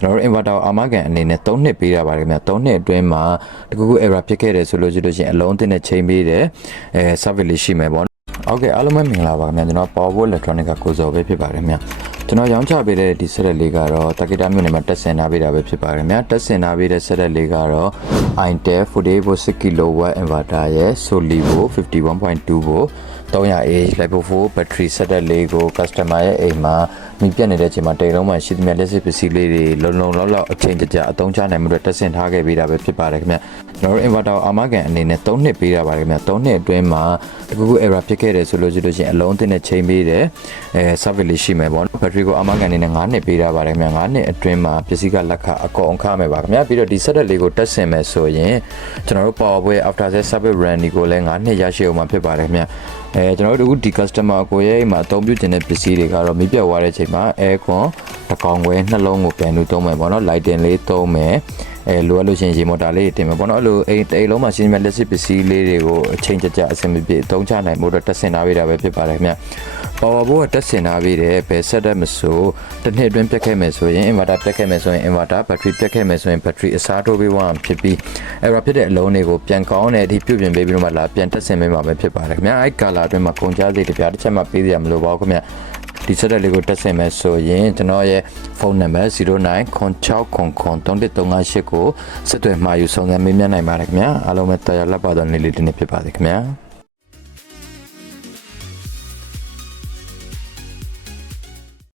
ကျွန်တော်တို့ inverter ကိုအာမခံအနေနဲ့3နှစ်ပေးရပါတယ်ခင်ဗျာ3နှစ်အတွင်းမှာတကူကူ error ဖြစ်ခဲ့တယ်ဆိုလို့ရှိလို့ရှိရင်အလုံးအသစ်နဲ့ချိန်ပေးတယ်အဲ service လေးရှိမယ်ပေါ့ဟုတ်ကဲ့အားလုံးပဲမင်္ဂလာပါခင်ဗျာကျွန်တော် Power Electronic ကကိုဇော်ပဲဖြစ်ပါတယ်ခင်ဗျာကျွန်တော်ရောင်းချပေးတဲ့ဒီဆက်လက်လေးကတော့တက္ကတာမြို့နယ်မှာတက်ဆင်ထားပေးတာပဲဖြစ်ပါတယ်ခင်ဗျာတက်ဆင်ထားပေးတဲ့ဆက်လက်လေးကတော့ Intel 48 volt 6 kW inverter ရဲ့ Solivo 51.2 volt 300Ah Level 4 battery set လေးကို customer ရဲ့အိမ်မှာမိပြတ်နေတဲ့အချိန်မှာတိတ်လုံးမှရှိသမျှလက်စစ်ပစ္စည်းလေးတွေလုံလုံလောက်လောက်အချိန်ကြကြအသုံးချနိုင်မှုတွေတက်ဆင်ထားခဲ့ပေးတာပဲဖြစ်ပါတယ်ခင်ဗျကျွန်တော်တို့ inverter ကိုအာမခံအနေနဲ့3နှစ်ပေးရပါတယ်ခင်ဗျ3နှစ်အတွင်းမှာတကူကူ error ဖြစ်ခဲ့တယ်ဆိုလို့ရှိလို့ရှိရင်အလုံးအသစ်နဲ့ချိန်ပေးတယ်အဲ service လေးရှိမယ်ပေါ့နော် battery ကိုအာမခံအနေနဲ့9နှစ်ပေးရပါတယ်ခင်ဗျ9နှစ်အတွင်းမှာပစ္စည်းကလက်ခအကုန်အခမဲ့ပါခင်ဗျပြီးတော့ဒီ set လေးကိုတက်ဆင်မယ်ဆိုရင်ကျွန်တော်တို့ power boy after sales service warranty ကိုလည်း9နှစ်ရရှိအောင်မှာဖြစ်ပါတယ်ခင်ဗျ အဲကျွန်တော်တို့ဒီ customer ကိုရဲ့အိမ်မှာအသုံးပြုခြင်းတဲ့ပစ္စည်းတွေကတော့မိပြတ်သွားတဲ့အချိန်မှာ aircon တစ်ကောင်ခွဲနှလုံးကိုပြန်လို့သုံးမယ်ပေါ့နော် lighting လေးသုံးမယ်အဲလိုအပ်လို့ရှိရင်ရေမော်တာလေးတွေတင်မယ်ပေါ့နော်အဲ့လိုအိမ်အိမ်လုံးမှာရှင်းမဲ့လက်စစ်ပစ္စည်းလေးတွေကိုအချိန်ကြကြအဆင်မပြေအသုံးချနိုင်မှုတော့တက်ဆင်ထားပေးတာပဲဖြစ်ပါတယ်ခင်ဗျ power board ကတက်ဆင်ထားပေးတယ်ဘယ်ဆက်တက်မဆိုတစ်နှစ်အတွင်းပြတ်ခဲ့မယ်ဆိုရင် inverter ပြတ်ခဲ့မယ်ဆိုရင် inverter battery ပြတ်ခဲ့မယ်ဆိုရင် battery အစားထိုးပေးဝမ်းဖြစ်ပြီးအဲ့တော့ဖြစ်တဲ့အလုံးတွေကိုပြန်ကောင်းတဲ့အထိပြုပြင်ပေးပြီးတော့မှလာပြန်တက်ဆင်ပေးမှာပဲဖြစ်ပါတယ်ခင်ဗျအဲ့ color အတွင်းမှာကုန်ကြစိတ်တစ်ပြားတစ်ချက်မှပေးရမလို့ပါဘူးခင်ဗျ ဒီဆက်တက်လေးကိုတက်ဆင်မယ်ဆိုရင်ကျွန်တော်ရဲ့ဖုန်းနံပါတ်0906003358ကိုဆက်သွယ်မှာယူဆောင်စမ်းမေးမြန်းနိုင်ပါတယ်ခင်ဗျာအားလုံးပဲတော်ရလက်ပါတော့နေ့လေးတစ်နေ့ဖြစ်ပါစေခင်ဗျာ